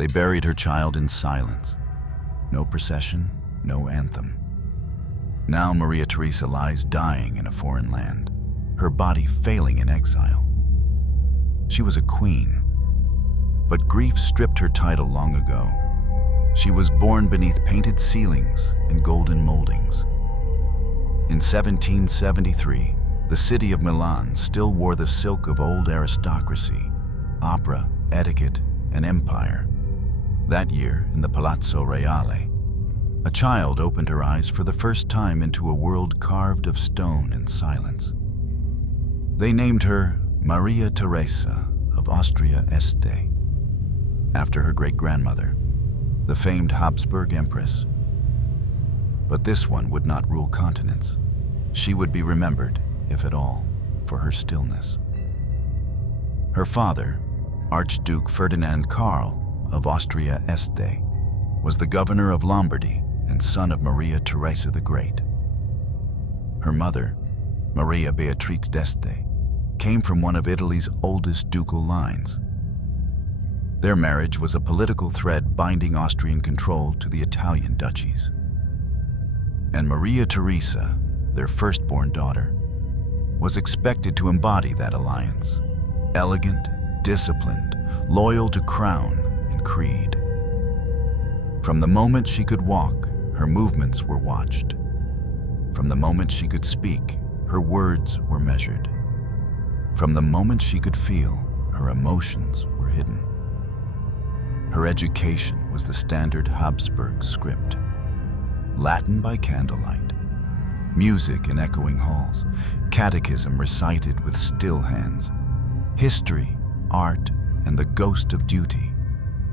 They buried her child in silence. No procession, no anthem. Now Maria Theresa lies dying in a foreign land, her body failing in exile. She was a queen, but grief stripped her title long ago. She was born beneath painted ceilings and golden moldings. In 1773, the city of Milan still wore the silk of old aristocracy, opera, etiquette, and empire. That year, in the Palazzo Reale, a child opened her eyes for the first time into a world carved of stone and silence. They named her Maria Theresa of Austria-Este, after her great-grandmother, the famed Habsburg Empress. But this one would not rule continents. She would be remembered, if at all, for her stillness. Her father, Archduke Ferdinand Karl of Austria-Este, was the governor of Lombardy and son of Maria Theresa the Great. Her mother, Maria Beatrice d'Este, came from one of Italy's oldest ducal lines. Their marriage was a political thread binding Austrian control to the Italian duchies. And Maria Theresa, their firstborn daughter, was expected to embody that alliance, elegant, disciplined, loyal to crown and creed. From the moment she could walk, her movements were watched. From the moment she could speak, her words were measured. From the moment she could feel, her emotions were hidden. Her education was the standard Habsburg script. Latin by candlelight, music in echoing halls, catechism recited with still hands, history, art, and the ghost of duty,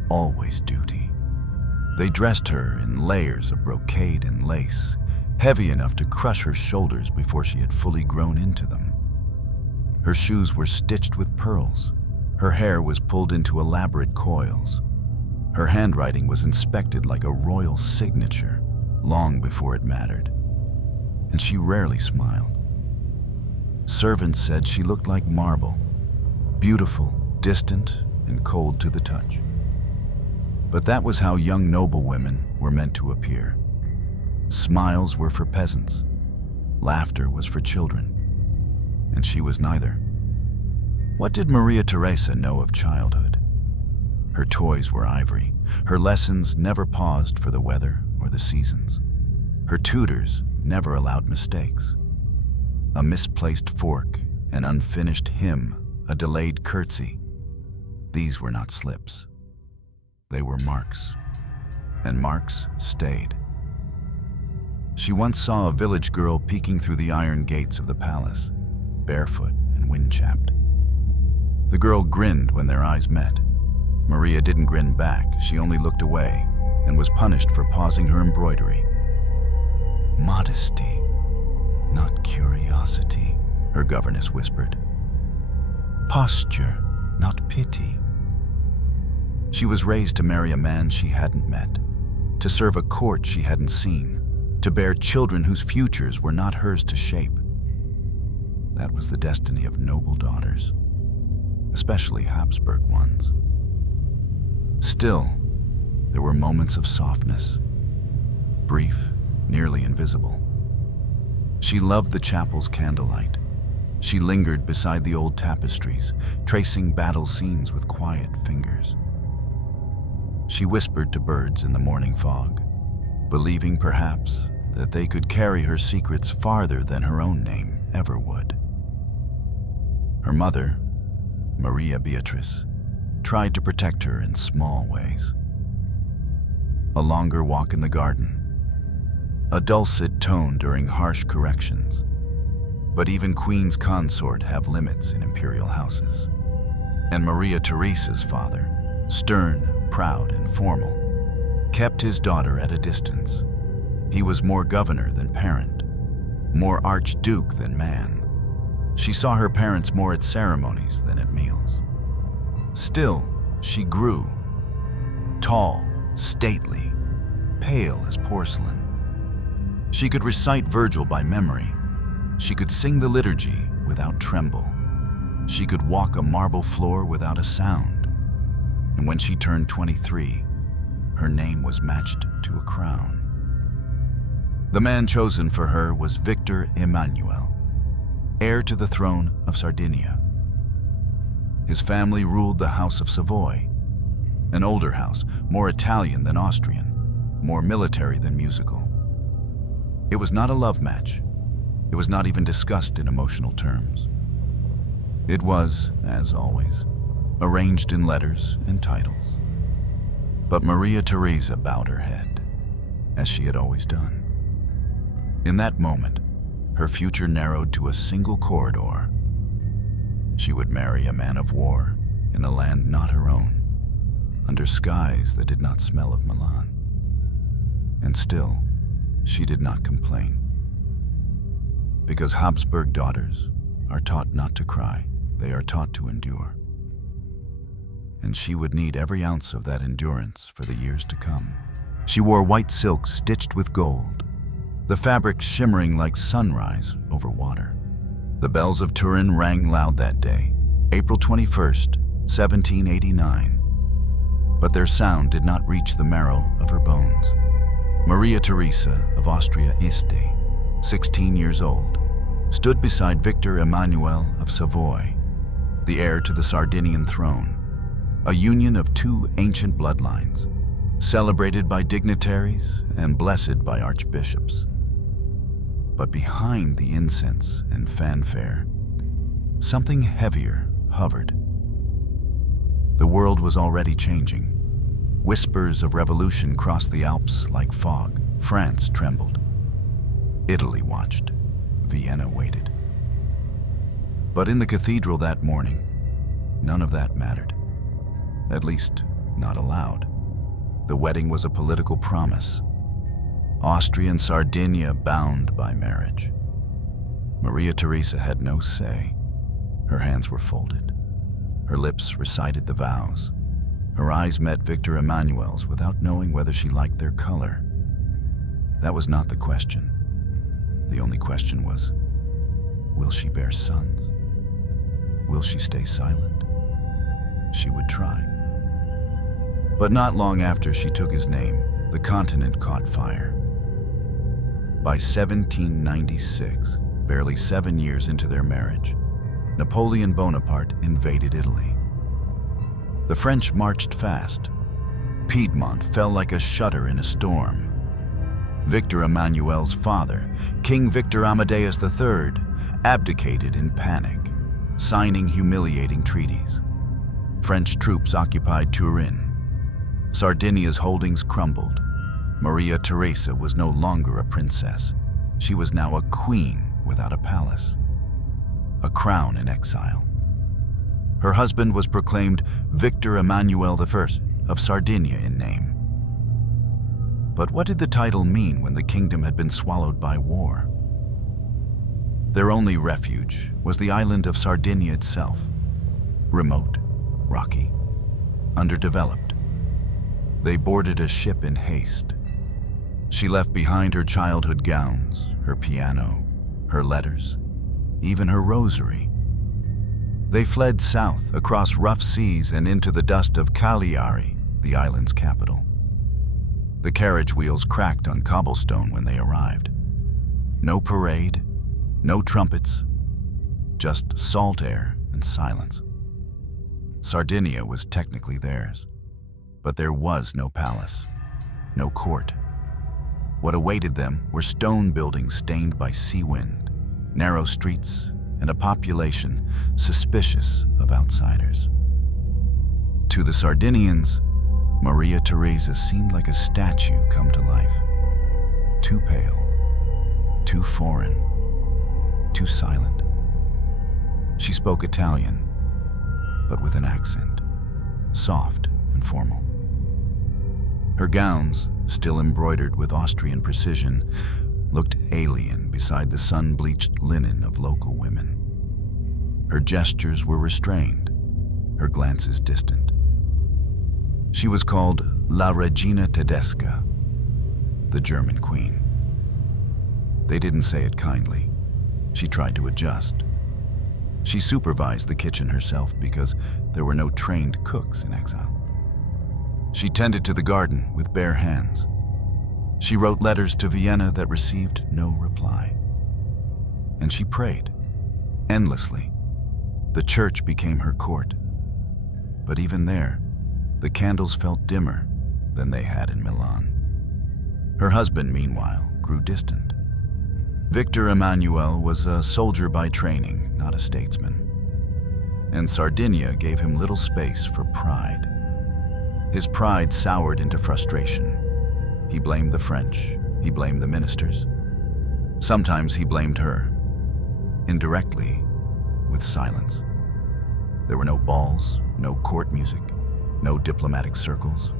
always duty. They dressed her in layers of brocade and lace, heavy enough to crush her shoulders before she had fully grown into them. Her shoes were stitched with pearls. Her hair was pulled into elaborate coils. Her handwriting was inspected like a royal signature, long before it mattered. And she rarely smiled. Servants said she looked like marble, beautiful, distant, and cold to the touch. But that was how young noblewomen were meant to appear. Smiles were for peasants. Laughter was for children. And she was neither. What did Maria Theresa know of childhood? Her toys were ivory. Her lessons never paused for the weather or the seasons. Her tutors never allowed mistakes. A misplaced fork, an unfinished hymn, a delayed curtsy. These were not slips. They were marks, and marks stayed. She once saw a village girl peeking through the iron gates of the palace, barefoot and wind-chapped. The girl grinned when their eyes met. Maria didn't grin back, she only looked away and was punished for pausing her embroidery. Modesty, not curiosity, her governess whispered. Posture, not pity. She was raised to marry a man she hadn't met, to serve a court she hadn't seen, to bear children whose futures were not hers to shape. That was the destiny of noble daughters, especially Habsburg ones. Still, there were moments of softness, brief, nearly invisible. She loved the chapel's candlelight. She lingered beside the old tapestries, tracing battle scenes with quiet fingers. She whispered to birds in the morning fog, believing perhaps that they could carry her secrets farther than her own name ever would. Her mother, Maria Beatrice, tried to protect her in small ways. A longer walk in the garden, a dulcet tone during harsh corrections. But even queen's consort have limits in imperial houses. And Maria Theresa's father, stern, proud, and formal, kept his daughter at a distance. He was more governor than parent, more archduke than man. She saw her parents more at ceremonies than at meals. Still, she grew, tall, stately, pale as porcelain. She could recite Virgil by memory. She could sing the liturgy without tremble. She could walk a marble floor without a sound. and when she turned 23, her name was matched to a crown. The man chosen for her was Victor Emmanuel, heir to the throne of Sardinia. His family ruled the House of Savoy, an older house, more Italian than Austrian, more military than musical. It was not a love match. It was not even discussed in emotional terms. It was, as always, arranged in letters and titles. But Maria Theresa bowed her head, as she had always done. In that moment, her future narrowed to a single corridor. She would marry a man of war in a land not her own, under skies that did not smell of Milan. And still, she did not complain. Because Habsburg daughters are taught not to cry, they are taught to endure. And she would need every ounce of that endurance for the years to come. She wore white silk stitched with gold, the fabric shimmering like sunrise over water. The bells of Turin rang loud that day, April 21st, 1789. But their sound did not reach the marrow of her bones. Maria Theresa of Austria-Este, 16 years old, stood beside Victor Emmanuel of Savoy, the heir to the Sardinian throne, a union of two ancient bloodlines, celebrated by dignitaries and blessed by archbishops. But behind the incense and fanfare, something heavier hovered. The world was already changing. Whispers of revolution crossed the Alps like fog. France trembled. Italy watched. Vienna waited. But in the cathedral that morning, none of that mattered. At least, not aloud. The wedding was a political promise. Austria and Sardinia bound by marriage. Maria Theresa had no say. Her hands were folded. Her lips recited the vows. Her eyes met Victor Emmanuel's without knowing whether she liked their color. That was not the question. The only question was, will she bear sons? Will she stay silent? She would try. But not long after she took his name, the continent caught fire. By 1796, barely 7 years into their marriage, Napoleon Bonaparte invaded Italy. The French marched fast. Piedmont fell like a shutter in a storm. Victor Emmanuel's father, King Victor Amadeus III, abdicated in panic, signing humiliating treaties. French troops occupied Turin. Sardinia's holdings crumbled. Maria Theresa was no longer a princess. She was now a queen without a palace, a crown in exile. Her husband was proclaimed Victor Emmanuel I of Sardinia in name. But what did the title mean when the kingdom had been swallowed by war? Their only refuge was the island of Sardinia itself, remote, rocky, underdeveloped. They boarded a ship in haste. She left behind her childhood gowns, her piano, her letters, even her rosary. They fled south across rough seas and into the dust of Cagliari, the island's capital. The carriage wheels cracked on cobblestone when they arrived. No parade, no trumpets, just salt air and silence. Sardinia was technically theirs, but there was no palace, no court. What awaited them were stone buildings stained by sea wind, narrow streets, and a population suspicious of outsiders. To the Sardinians, Maria Theresa seemed like a statue come to life. Too pale, too foreign, too silent. She spoke Italian, but with an accent, soft and formal. Her gowns, still embroidered with Austrian precision, looked alien beside the sun-bleached linen of local women. Her gestures were restrained, her glances distant. She was called La Regina Tedesca, the German queen. They didn't say it kindly. She tried to adjust. She supervised the kitchen herself because there were no trained cooks in exile. She tended to the garden with bare hands. She wrote letters to Vienna that received no reply. And she prayed, endlessly. The church became her court. But even there, the candles felt dimmer than they had in Milan. Her husband, meanwhile, grew distant. Victor Emmanuel was a soldier by training, not a statesman. And Sardinia gave him little space for pride. His pride soured into frustration. He blamed the French. He blamed the ministers. Sometimes he blamed her, indirectly, with silence. There were no balls, no court music, no diplomatic circles.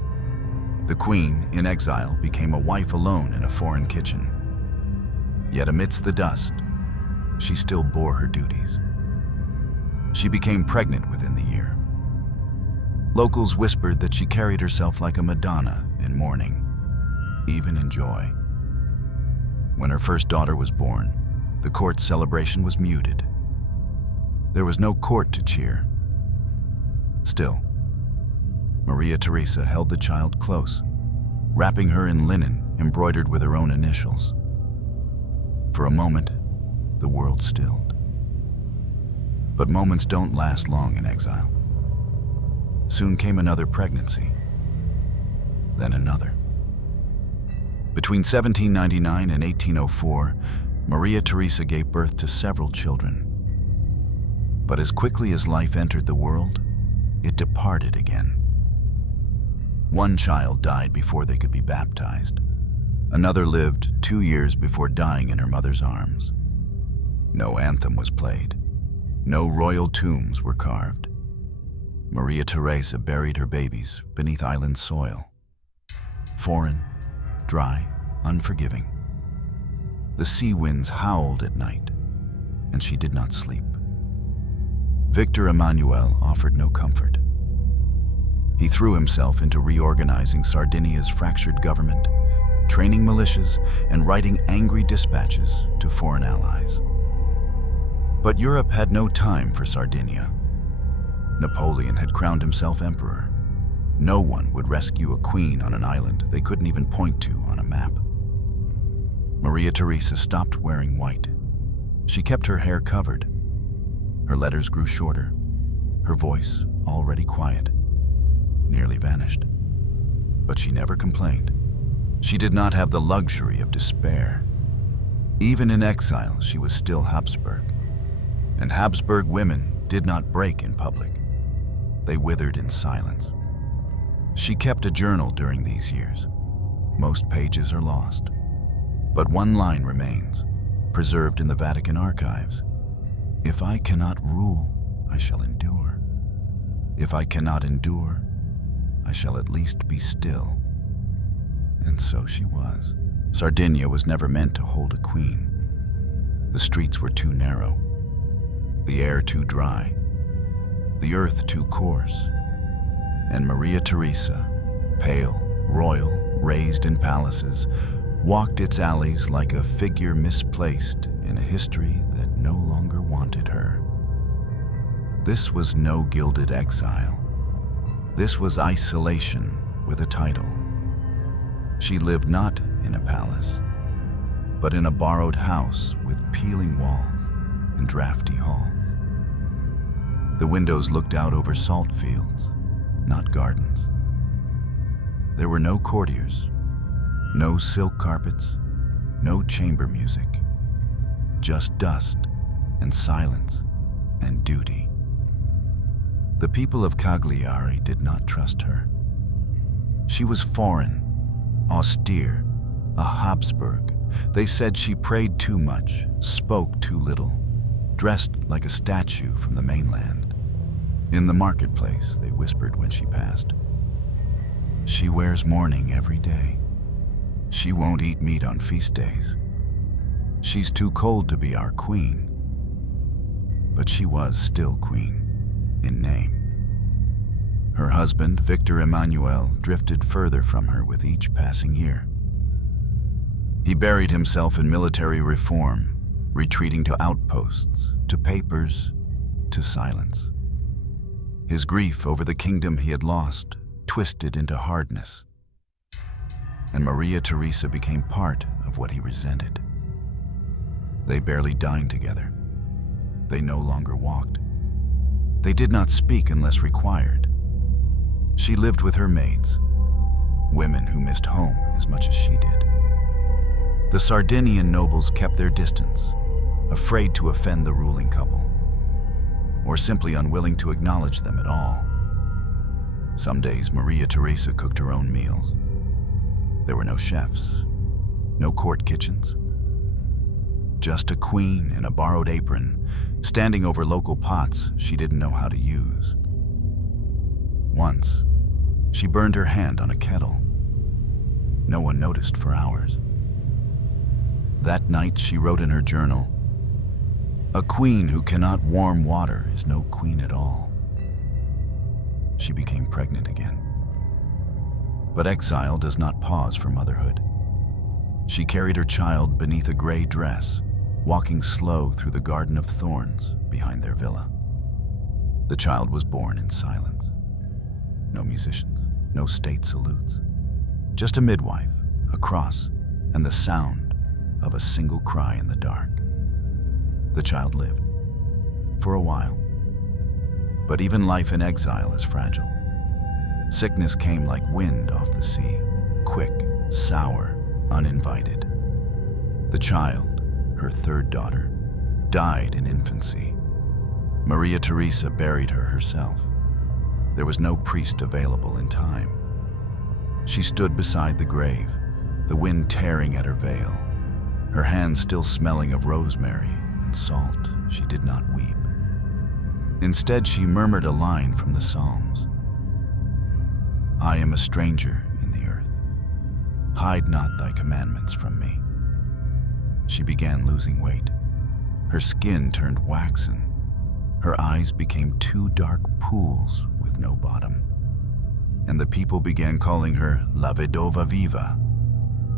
The queen, in exile, became a wife alone in a foreign kitchen. Yet amidst the dust, she still bore her duties. She became pregnant within the year. Locals whispered that she carried herself like a Madonna in mourning, even in joy. When her first daughter was born, the court celebration was muted. There was no court to cheer. Still, Maria Theresa held the child close, wrapping her in linen embroidered with her own initials. For a moment, the world stilled. But moments don't last long in exile. Soon came another pregnancy, then another. Between 1799 and 1804, Maria Theresa gave birth to several children. But as quickly as life entered the world, it departed again. One child died before they could be baptized. Another lived 2 years before dying in her mother's arms. No anthem was played. No royal tombs were carved. Maria Theresa buried her babies beneath island soil. Foreign, dry, unforgiving. The sea winds howled at night, and she did not sleep. Victor Emmanuel offered no comfort. He threw himself into reorganizing Sardinia's fractured government, training militias, and writing angry dispatches to foreign allies. But Europe had no time for Sardinia. Napoleon had crowned himself emperor. No one would rescue a queen on an island they couldn't even point to on a map. Maria Theresa stopped wearing white. She kept her hair covered. Her letters grew shorter. Her voice, already quiet, nearly vanished. But she never complained. She did not have the luxury of despair. Even in exile, she was still Habsburg. And Habsburg women did not break in public. They withered in silence. She kept a journal during these years. Most pages are lost. But one line remains, preserved in the Vatican archives. If I cannot rule, I shall endure. If I cannot endure, I shall at least be still. And so she was. Sardinia was never meant to hold a queen. The streets were too narrow, the air too dry, the earth too coarse. And Maria Theresa, pale, royal, raised in palaces, walked its alleys like a figure misplaced in a history that no longer wanted her. This was no gilded exile. This was isolation with a title. She lived not in a palace, but in a borrowed house with peeling walls and drafty halls. The windows looked out over salt fields, not gardens. There were no courtiers, no silk carpets, no chamber music, just dust and silence and duty. The people of Cagliari did not trust her. She was foreign, austere, a Habsburg. They said she prayed too much, spoke too little, dressed like a statue from the mainland. In the marketplace, they whispered when she passed, "She wears mourning every day. She won't eat meat on feast days. She's too cold to be our queen." But she was still queen, in name. Her husband, Victor Emmanuel, drifted further from her with each passing year. He buried himself in military reform, retreating to outposts, to papers, to silence. His grief over the kingdom he had lost twisted into hardness. And Maria Theresa became part of what he resented. They barely dined together. They no longer walked. They did not speak unless required. She lived with her maids, women who missed home as much as she did. The Sardinian nobles kept their distance, afraid to offend the ruling couple, or simply unwilling to acknowledge them at all. Some days, Maria Theresa cooked her own meals. There were no chefs, no court kitchens. Just a queen in a borrowed apron, standing over local pots she didn't know how to use. Once, she burned her hand on a kettle. No one noticed for hours. That night, she wrote in her journal, "A queen who cannot warm water is no queen at all." She became pregnant again. But exile does not pause for motherhood. She carried her child beneath a gray dress, walking slow through the garden of thorns behind their villa. The child was born in silence. No musicians, no state salutes. Just a midwife, a cross, and the sound of a single cry in the dark. The child lived, for a while. But even life in exile is fragile. Sickness came like wind off the sea, quick, sour, uninvited. The child, her third daughter, died in infancy. Maria Theresa buried her herself. There was no priest available in time. She stood beside the grave, the wind tearing at her veil, her hands still smelling of rosemary and salt. She did not weep. Instead, she murmured a line from the Psalms. "I am a stranger in the earth. Hide not thy commandments from me." She began losing weight. Her skin turned waxen. Her eyes became two dark pools with no bottom. And the people began calling her La Vedova Viva,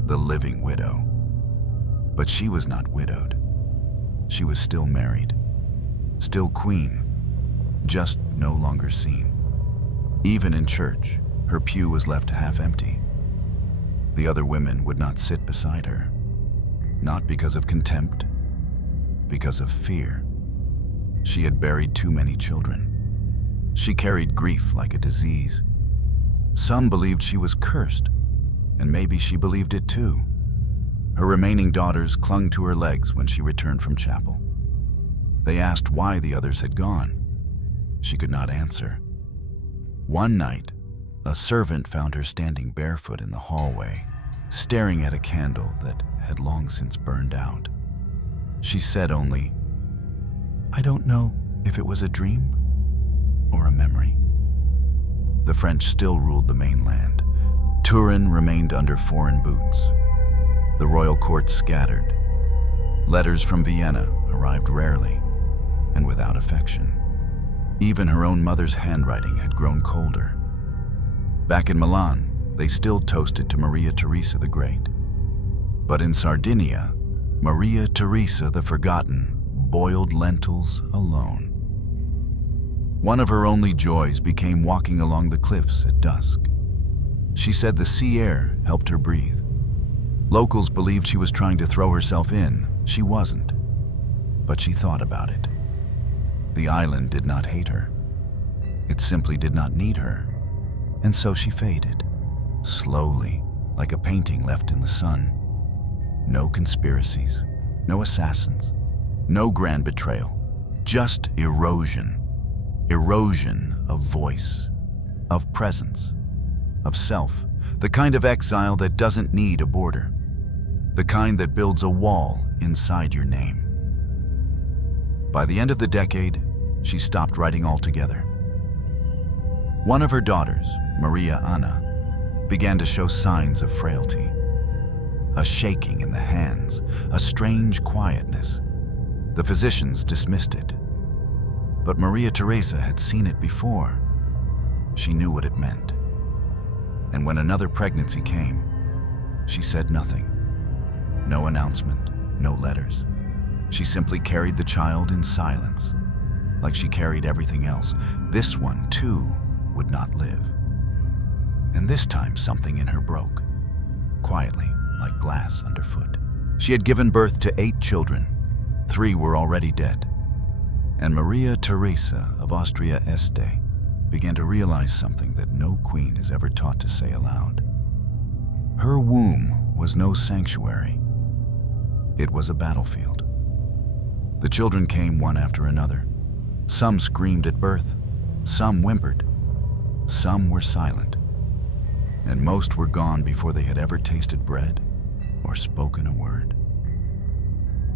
the living widow. But she was not widowed. She was still married, still queen, just no longer seen. Even in church, her pew was left half empty. The other women would not sit beside her, not because of contempt, because of fear. She had buried too many children. She carried grief like a disease. Some believed she was cursed, and maybe she believed it too. Her remaining daughters clung to her legs when she returned from chapel. They asked why the others had gone. She could not answer. One night, a servant found her standing barefoot in the hallway, staring at a candle that had long since burned out. She said only, "I don't know if it was a dream or a memory." The French still ruled the mainland. Turin remained under foreign boots. The royal court scattered. Letters from Vienna arrived rarely and without affection. Even her own mother's handwriting had grown colder. Back in Milan, they still toasted to Maria Theresa the Great. But in Sardinia, Maria Theresa the Forgotten boiled lentils alone. One of her only joys became walking along the cliffs at dusk. She said the sea air helped her breathe. Locals believed she was trying to throw herself in. She wasn't. But she thought about it. The island did not hate her. It simply did not need her. And so she faded, slowly, like a painting left in the sun. No conspiracies, no assassins, no grand betrayal, just erosion. Erosion of voice, of presence, of self, the kind of exile that doesn't need a border, the kind that builds a wall inside your name. By the end of the decade, she stopped writing altogether. One of her daughters, Maria Anna, began to show signs of frailty. A shaking in the hands, a strange quietness. The physicians dismissed it. But Maria Theresa had seen it before. She knew what it meant. And when another pregnancy came, she said nothing. No announcement, no letters. She simply carried the child in silence, like she carried everything else. This one, too, would not live. And this time something in her broke, quietly, like glass underfoot. She had given birth to 8 children. 3 were already dead. And Maria Theresa of Austria-Este began to realize something that no queen is ever taught to say aloud. Her womb was no sanctuary. It was a battlefield. The children came one after another. Some screamed at birth, some whimpered, some were silent, and most were gone before they had ever tasted bread or spoken a word.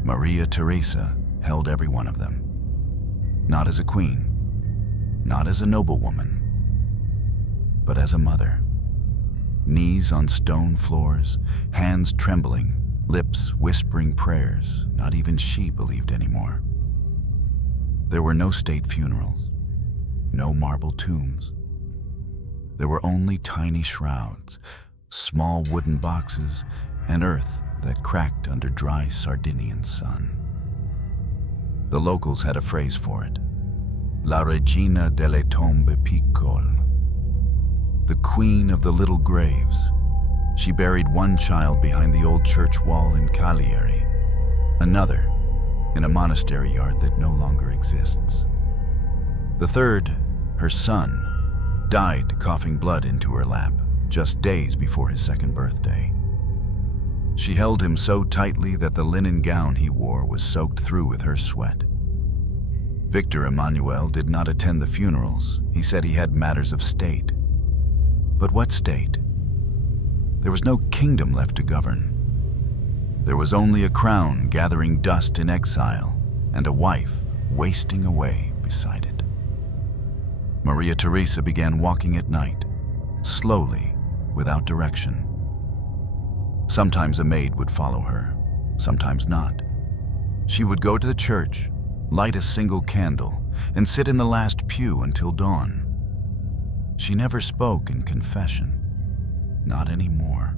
Maria Theresa held every one of them, not as a queen, not as a noblewoman, but as a mother. Knees on stone floors, hands trembling, lips whispering prayers not even she believed anymore. There were no state funerals, no marble tombs. There were only tiny shrouds, small wooden boxes, and earth that cracked under dry Sardinian sun. The locals had a phrase for it: La Regina delle Tombe Piccole, the queen of the little graves. She buried one child behind the old church wall in Cagliari, another in a monastery yard that no longer exists. The third, her son, died coughing blood into her lap just days before his 2nd birthday. She held him so tightly that the linen gown he wore was soaked through with her sweat. Victor Emmanuel did not attend the funerals. He said he had matters of state. But what state? There was no kingdom left to govern. There was only a crown gathering dust in exile and a wife wasting away beside it. Maria Theresa began walking at night, slowly, without direction. Sometimes a maid would follow her, sometimes not. She would go to the church, light a single candle, and sit in the last pew until dawn. She never spoke in confession. Not anymore.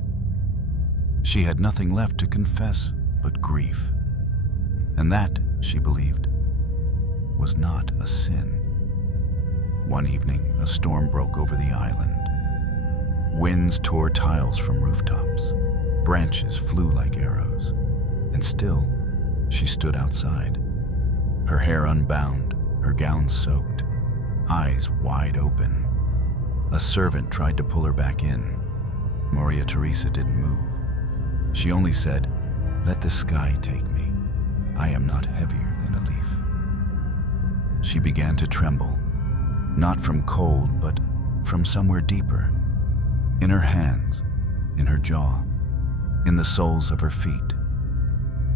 She had nothing left to confess but grief. And that, she believed, was not a sin. One evening, a storm broke over the island. Winds tore tiles from rooftops. Branches flew like arrows. And still, she stood outside. Her hair unbound, her gown soaked, eyes wide open. A servant tried to pull her back in. Maria Theresa didn't move. She only said, "Let the sky take me. I am not heavier than a leaf." She began to tremble, not from cold, but from somewhere deeper. In her hands, in her jaw, in the soles of her feet.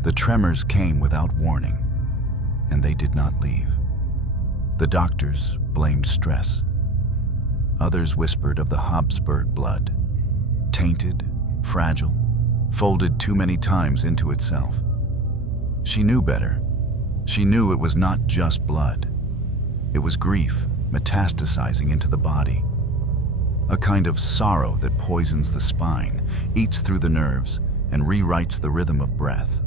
The tremors came without warning, and they did not leave. The doctors blamed stress. Others whispered of the Habsburg blood, tainted, fragile, folded too many times into itself. She knew better. She knew it was not just blood. It was grief metastasizing into the body. A kind of sorrow that poisons the spine, eats through the nerves, and rewrites the rhythm of breath.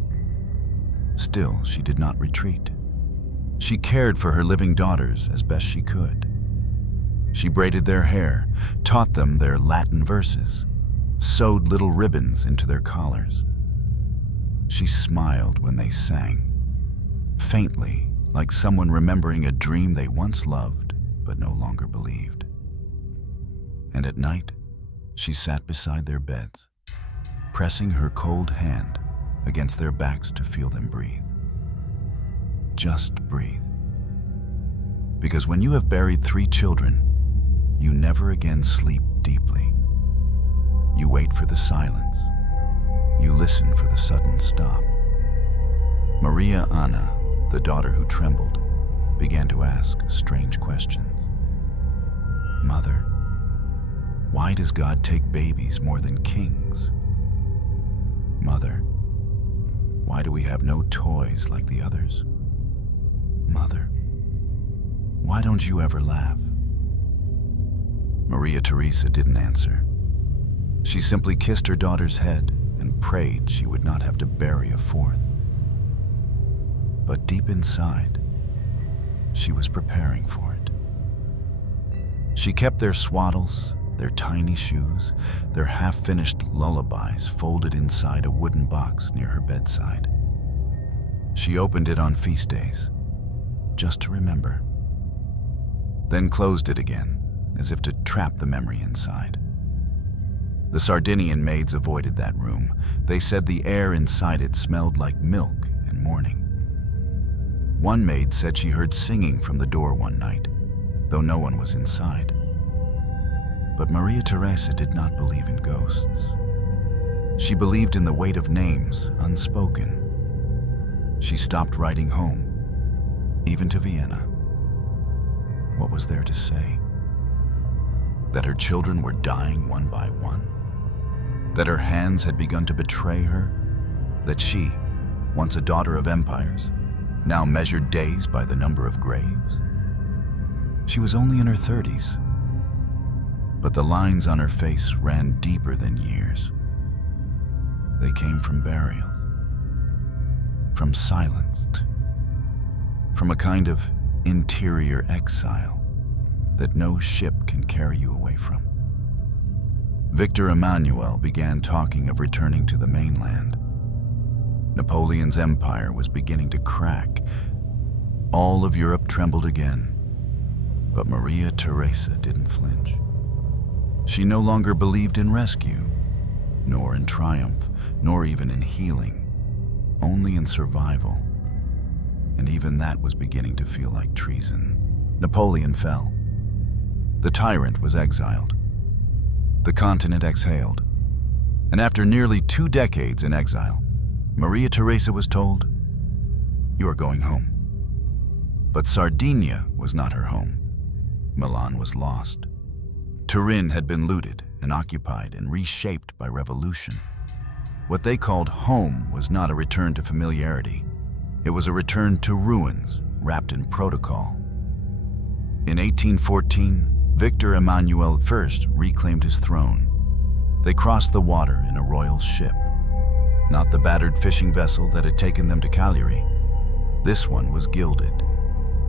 Still, she did not retreat. She cared for her living daughters as best she could. She braided their hair, taught them their Latin verses, sewed little ribbons into their collars. She smiled when they sang, faintly, like someone remembering a dream they once loved but no longer believed. And at night, she sat beside their beds, pressing her cold hand against their backs to feel them breathe. Just breathe. Because when you have buried 3 children, you never again sleep deeply. You wait for the silence. You listen for the sudden stop. Maria Anna, the daughter who trembled, began to ask strange questions. Mother, why does God take babies more than kings? Mother, why do we have no toys like the others? Mother, why don't you ever laugh? Maria Theresa didn't answer. She simply kissed her daughter's head and prayed she would not have to bury a 4th. But deep inside, she was preparing for it. She kept their swaddles their tiny shoes, their half-finished lullabies folded inside a wooden box near her bedside. She opened it on feast days, just to remember, then closed it again, as if to trap the memory inside. The Sardinian maids avoided that room. They said the air inside it smelled like milk and morning. One maid said she heard singing from the door one night, though no one was inside. But Maria Theresa did not believe in ghosts. She believed in the weight of names unspoken. She stopped writing home, even to Vienna. What was there to say? That her children were dying one by one? That her hands had begun to betray her? That she, once a daughter of empires, now measured days by the number of graves? She was only in her 30s, but the lines on her face ran deeper than years. They came from burials, from silence, from a kind of interior exile that no ship can carry you away from. Victor Emmanuel began talking of returning to the mainland. Napoleon's empire was beginning to crack. All of Europe trembled again, but Maria Theresa didn't flinch. She no longer believed in rescue, nor in triumph, nor even in healing, only in survival. And even that was beginning to feel like treason. Napoleon fell. The tyrant was exiled. The continent exhaled. And after nearly 2 decades in exile, Maria Theresa was told, "You are going home." But Sardinia was not her home. Milan was lost. Turin had been looted and occupied and reshaped by revolution. What they called home was not a return to familiarity. It was a return to ruins wrapped in protocol. In 1814, Victor Emmanuel I reclaimed his throne. They crossed the water in a royal ship. Not the battered fishing vessel that had taken them to Cagliari. This one was gilded,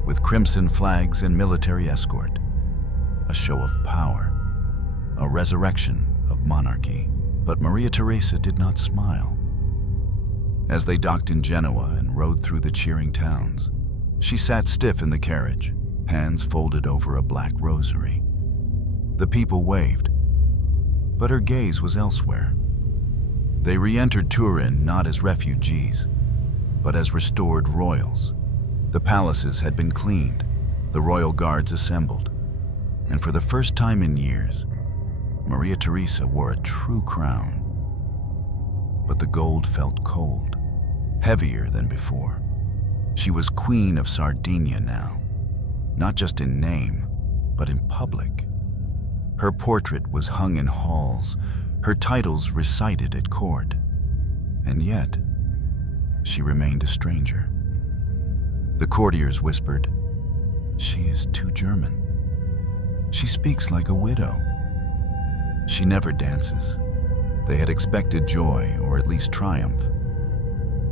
with crimson flags and military escort. A show of power, a resurrection of monarchy. But Maria Theresa did not smile. As they docked in Genoa and rode through the cheering towns, she sat stiff in the carriage, hands folded over a black rosary. The people waved, but her gaze was elsewhere. They re-entered Turin not as refugees, but as restored royals. The palaces had been cleaned, the royal guards assembled, and for the first time in years, Maria Theresa wore a true crown. But the gold felt cold, heavier than before. She was Queen of Sardinia now, not just in name, but in public. Her portrait was hung in halls, her titles recited at court. And yet, she remained a stranger. The courtiers whispered, "She is too German. She speaks like a widow. She never dances." They had expected joy, or at least triumph.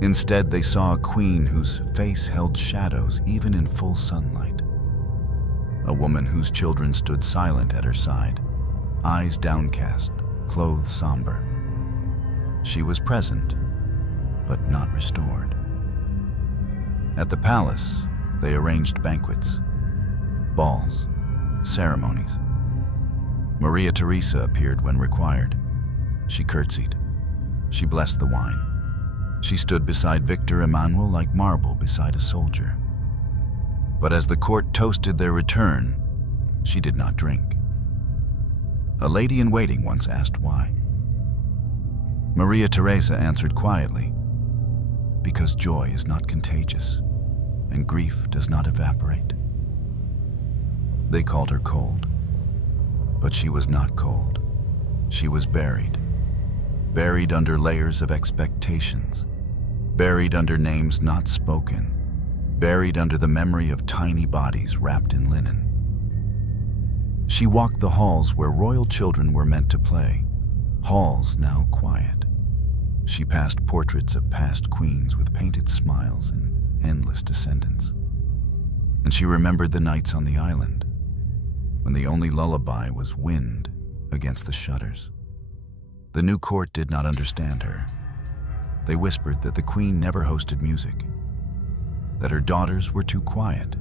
Instead, they saw a queen whose face held shadows even in full sunlight. A woman whose children stood silent at her side, eyes downcast, clothes somber. She was present, but not restored. At the palace, they arranged banquets, balls, ceremonies. Maria Theresa appeared when required. She curtsied. She blessed the wine. She stood beside Victor Emmanuel like marble beside a soldier. But as the court toasted their return, she did not drink. A lady-in-waiting once asked why. Maria Theresa answered quietly, "Because joy is not contagious, and grief does not evaporate." They called her cold, but she was not cold. She was buried under layers of expectations, buried under names not spoken, buried under the memory of tiny bodies wrapped in linen. She walked the halls where royal children were meant to play, halls now quiet. She passed portraits of past queens with painted smiles and endless descendants. And she remembered the nights on the island, when the only lullaby was wind against the shutters. The new court did not understand her. They whispered that the queen never hosted music, that her daughters were too quiet,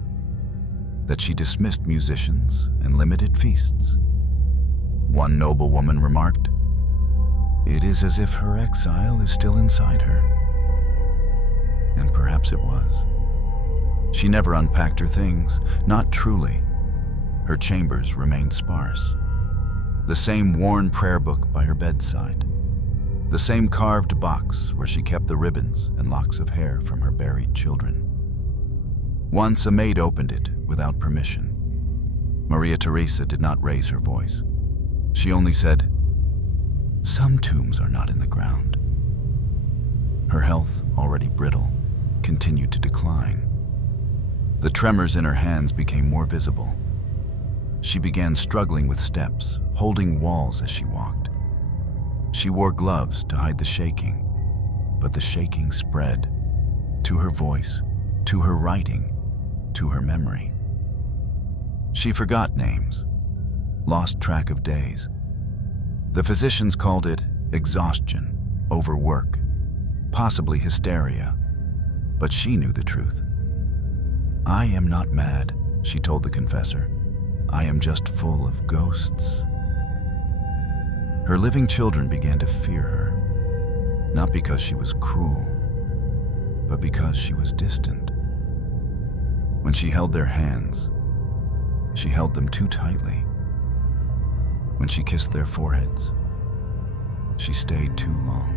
that she dismissed musicians and limited feasts. One noblewoman remarked, "It is as if her exile is still inside her." And perhaps it was. She never unpacked her things, not truly. Her chambers remained sparse. The same worn prayer book by her bedside. The same carved box where she kept the ribbons and locks of hair from her buried children. Once a maid opened it without permission. Maria Theresa did not raise her voice. She only said, "Some tombs are not in the ground." Her health, already brittle, continued to decline. The tremors in her hands became more visible. She began struggling with steps, holding walls as she walked. She wore gloves to hide the shaking, but the shaking spread to her voice, to her writing, to her memory. She forgot names, lost track of days. The physicians called it exhaustion, overwork, possibly hysteria, but she knew the truth. "I am not mad," she told the confessor. "I am just full of ghosts." Her living children began to fear her, not because she was cruel, but because she was distant. When she held their hands, she held them too tightly. When she kissed their foreheads, she stayed too long,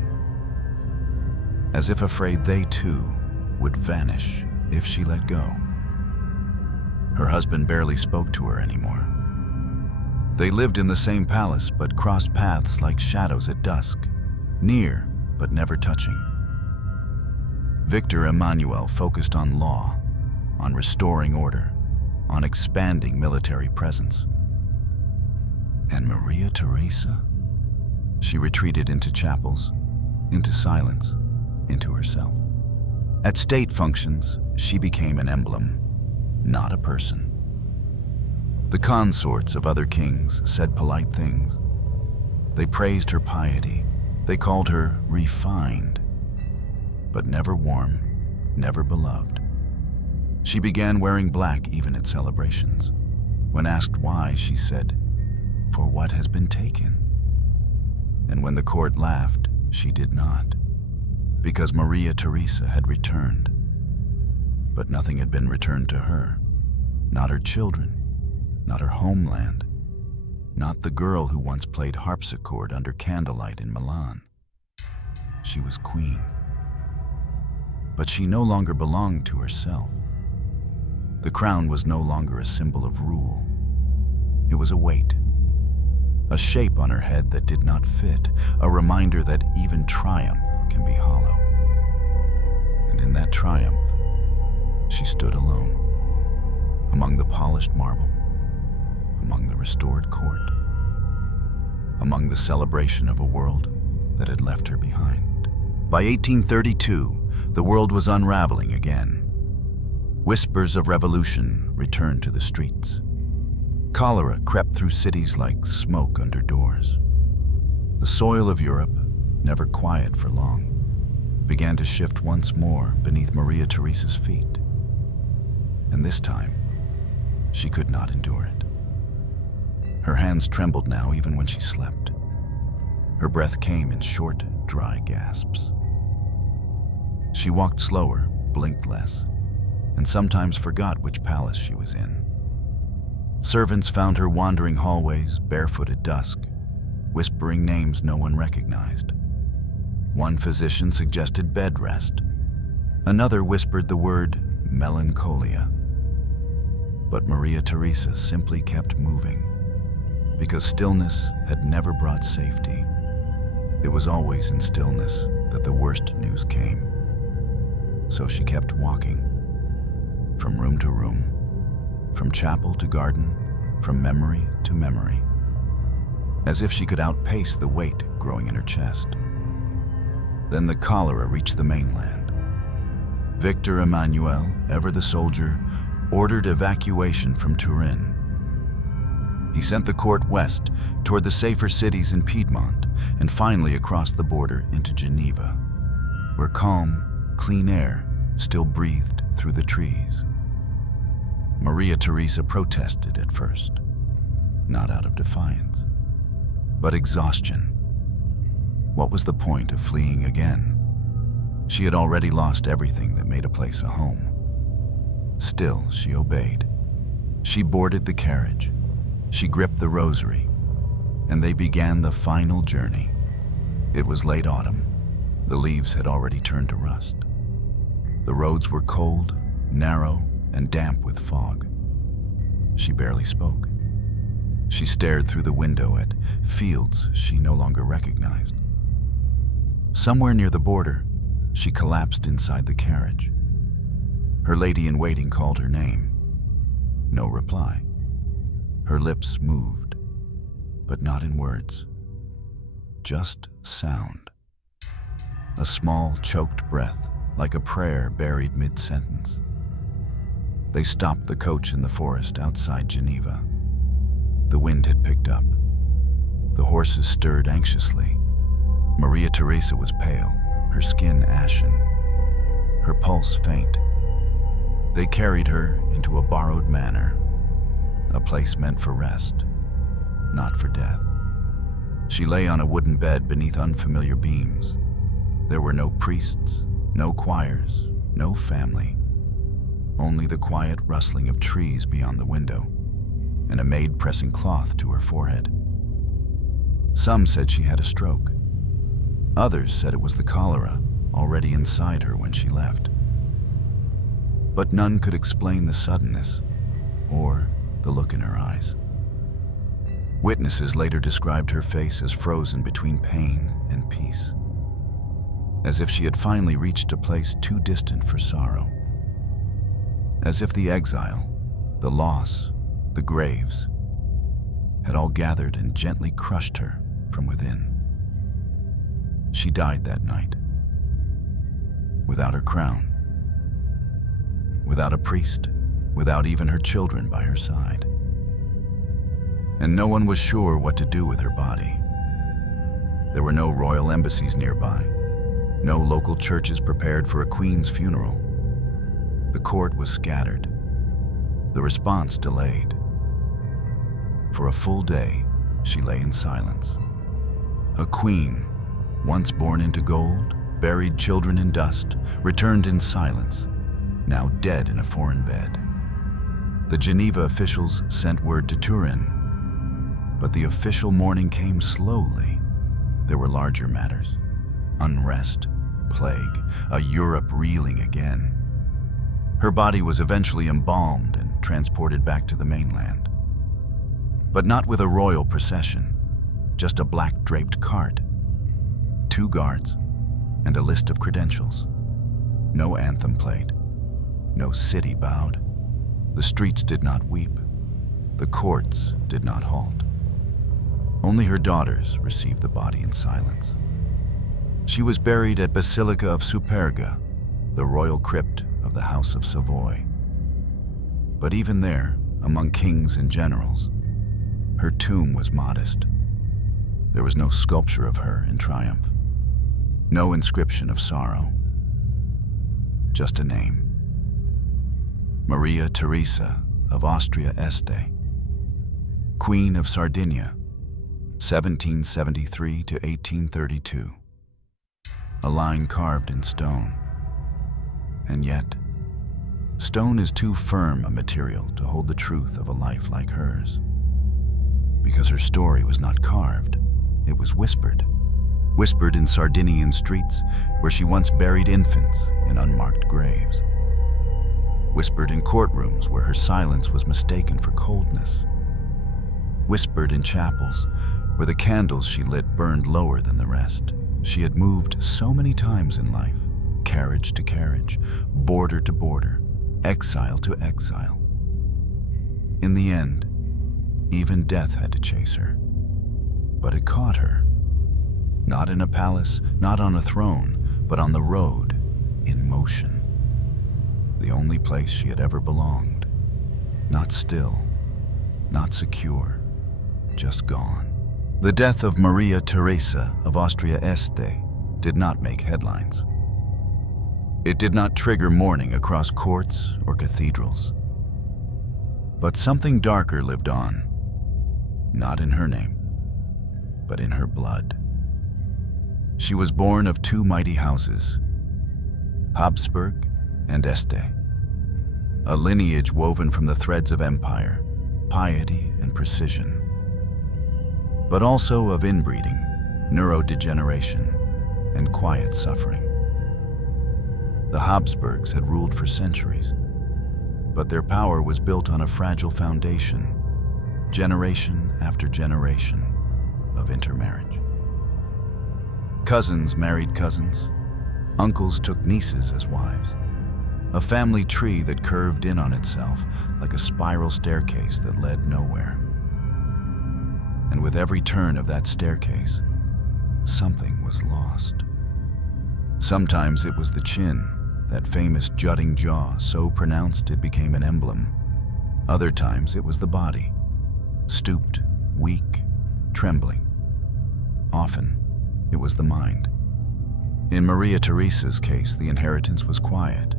as if afraid they too would vanish if she let go. Her husband barely spoke to her anymore. They lived in the same palace but crossed paths like shadows at dusk, near but never touching. Victor Emmanuel focused on law, on restoring order, on expanding military presence. And Maria Theresa? She retreated into chapels, into silence, into herself. At state functions, she became an emblem, not a person. The consorts of other kings said polite things. They praised her piety. They called her refined, but never warm, never beloved. She began wearing black even at celebrations. When asked why, she said, "For what has been taken?" And when the court laughed, she did not, because Maria Theresa had returned. But nothing had been returned to her, not her children, not her homeland, not the girl who once played harpsichord under candlelight in Milan. She was queen. But she no longer belonged to herself. The crown was no longer a symbol of rule. It was a weight, a shape on her head that did not fit, a reminder that even triumph can be hollow. And in that triumph, she stood alone, among the polished marble, among the restored court, among the celebration of a world that had left her behind. By 1832, the world was unraveling again. Whispers of revolution returned to the streets. Cholera crept through cities like smoke under doors. The soil of Europe, never quiet for long, began to shift once more beneath Maria Theresa's feet. And this time, she could not endure it. Her hands trembled now even when she slept. Her breath came in short, dry gasps. She walked slower, blinked less, and sometimes forgot which palace she was in. Servants found her wandering hallways, barefoot at dusk, whispering names no one recognized. One physician suggested bed rest. Another whispered the word melancholia. But Maria Theresa simply kept moving, because stillness had never brought safety. It was always in stillness that the worst news came. So she kept walking, from room to room, from chapel to garden, from memory to memory, as if she could outpace the weight growing in her chest. Then the cholera reached the mainland. Victor Emmanuel, ever the soldier, ordered evacuation from Turin. He sent the court west toward the safer cities in Piedmont and finally across the border into Geneva, where calm, clean air still breathed through the trees. Maria Theresa protested at first, not out of defiance, but exhaustion. What was the point of fleeing again? She had already lost everything that made a place a home. Still, she obeyed. She boarded the carriage. She gripped the rosary, and they began the final journey. It was late autumn. The leaves had already turned to rust. The roads were cold, narrow, and damp with fog. She barely spoke. She stared through the window at fields she no longer recognized. Somewhere near the border, she collapsed inside the carriage. Her lady-in-waiting called her name. No reply. Her lips moved, but not in words. Just sound. A small, choked breath, like a prayer buried mid-sentence. They stopped the coach in the forest outside Geneva. The wind had picked up. The horses stirred anxiously. Maria Theresa was pale, her skin ashen, her pulse faint. They carried her into a borrowed manor, a place meant for rest, not for death. She lay on a wooden bed beneath unfamiliar beams. There were no priests, no choirs, no family. Only the quiet rustling of trees beyond the window, and a maid pressing cloth to her forehead. Some said she had a stroke. Others said it was the cholera already inside her when she left. But none could explain the suddenness or the look in her eyes. Witnesses later described her face as frozen between pain and peace, as if she had finally reached a place too distant for sorrow. As if the exile, the loss, the graves, had all gathered and gently crushed her from within. She died that night, without her crown, without a priest, without even her children by her side. And no one was sure what to do with her body. There were no royal embassies nearby, no local churches prepared for a queen's funeral. The court was scattered, the response delayed. For a full day, she lay in silence. A queen, once born into gold, buried children in dust, returned in silence, now dead in a foreign bed. The Geneva officials sent word to Turin, but the official mourning came slowly. There were larger matters: unrest, plague, a Europe reeling again. Her body was eventually embalmed and transported back to the mainland. But not with a royal procession, just a black-draped cart, 2 guards, and a list of credentials. No anthem played. No city bowed. The streets did not weep. The courts did not halt. Only her daughters received the body in silence. She was buried at Basilica of Superga, the royal crypt of the House of Savoy. But even there, among kings and generals, her tomb was modest. There was no sculpture of her in triumph, no inscription of sorrow, just a name: Maria Theresa of Austria-Este, Queen of Sardinia, 1773 to 1832. A line carved in stone. And yet, stone is too firm a material to hold the truth of a life like hers. Because her story was not carved, it was whispered. Whispered in Sardinian streets where she once buried infants in unmarked graves. Whispered in courtrooms where her silence was mistaken for coldness. Whispered in chapels where the candles she lit burned lower than the rest. She had moved so many times in life, carriage to carriage, border to border, exile to exile. In the end, even death had to chase her. But it caught her. Not in a palace, not on a throne, but on the road, in motion. The only place she had ever belonged. Not still, not secure, just gone. The death of Maria Theresa of Austria-Este did not make headlines. It did not trigger mourning across courts or cathedrals. But something darker lived on, not in her name, but in her blood. She was born of two mighty houses, Habsburg and Este, a lineage woven from the threads of empire, piety, and precision, but also of inbreeding, neurodegeneration, and quiet suffering. The Habsburgs had ruled for centuries, but their power was built on a fragile foundation, generation after generation of intermarriage. Cousins married cousins, uncles took nieces as wives, a family tree that curved in on itself like a spiral staircase that led nowhere. And with every turn of that staircase, something was lost. Sometimes it was the chin, that famous jutting jaw so pronounced it became an emblem. Other times it was the body, stooped, weak, trembling. Often it was the mind. In Maria Theresa's case, the inheritance was quiet,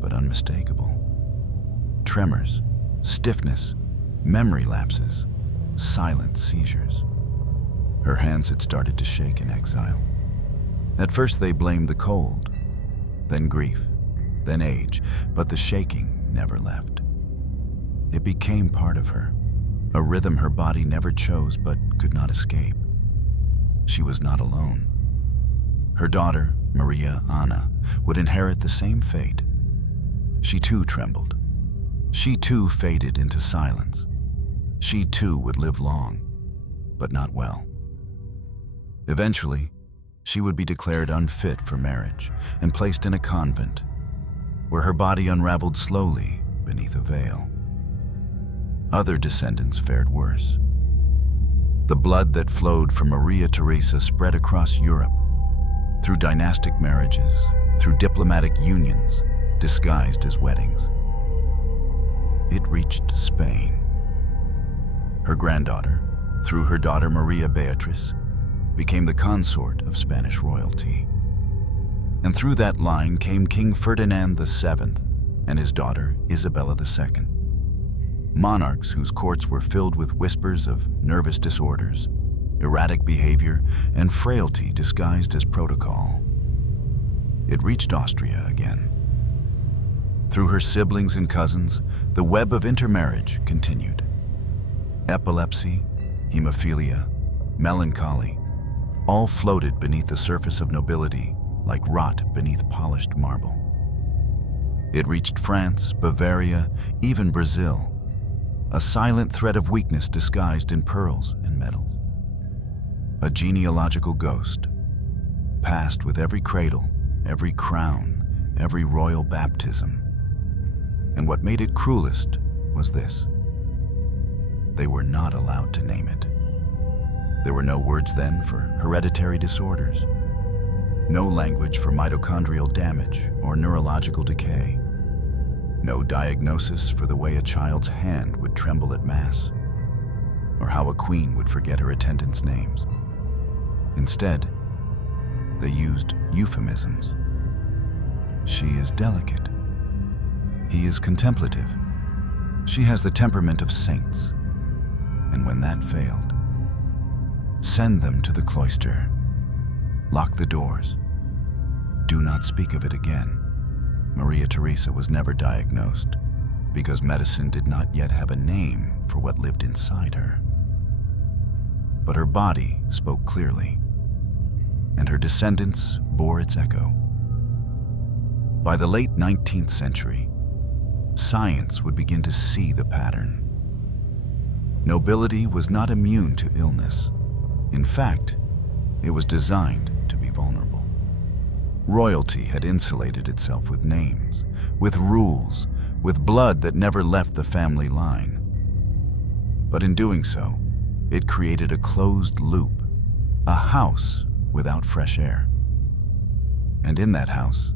but unmistakable. Tremors, stiffness, memory lapses, silent seizures. Her hands had started to shake in exile. At first they blamed the cold, then grief, then age, but the shaking never left. It became part of her, a rhythm her body never chose but could not escape. She was not alone. Her daughter, Maria Anna, would inherit the same fate. She too trembled. She too faded into silence. She too would live long, but not well. Eventually, she would be declared unfit for marriage and placed in a convent, where her body unraveled slowly beneath a veil. Other descendants fared worse. The blood that flowed from Maria Theresa spread across Europe, through dynastic marriages, through diplomatic unions, disguised as weddings. It reached Spain. Her granddaughter, through her daughter Maria Beatrice, became the consort of Spanish royalty. And through that line came King Ferdinand VII and his daughter Isabella II, monarchs whose courts were filled with whispers of nervous disorders, erratic behavior, and frailty disguised as protocol. It reached Austria again. Through her siblings and cousins, the web of intermarriage continued. Epilepsy, hemophilia, melancholy, all floated beneath the surface of nobility like rot beneath polished marble. It reached France, Bavaria, even Brazil, a silent thread of weakness disguised in pearls and metals. A genealogical ghost, passed with every cradle, every crown, every royal baptism. And what made it cruelest was this: they were not allowed to name it. There were no words then for hereditary disorders, no language for mitochondrial damage or neurological decay, no diagnosis for the way a child's hand would tremble at Mass, or how a queen would forget her attendants' names. Instead, they used euphemisms. She is delicate. He is contemplative. She has the temperament of saints. And when that failed, send them to the cloister. Lock the doors. Do not speak of it again. Maria Theresa was never diagnosed because medicine did not yet have a name for what lived inside her. But her body spoke clearly, and her descendants bore its echo. By the late 19th century, science would begin to see the pattern. Nobility was not immune to illness. In fact, it was designed to be vulnerable. Royalty had insulated itself with names, with rules, with blood that never left the family line. But in doing so, it created a closed loop, a house without fresh air. And in that house,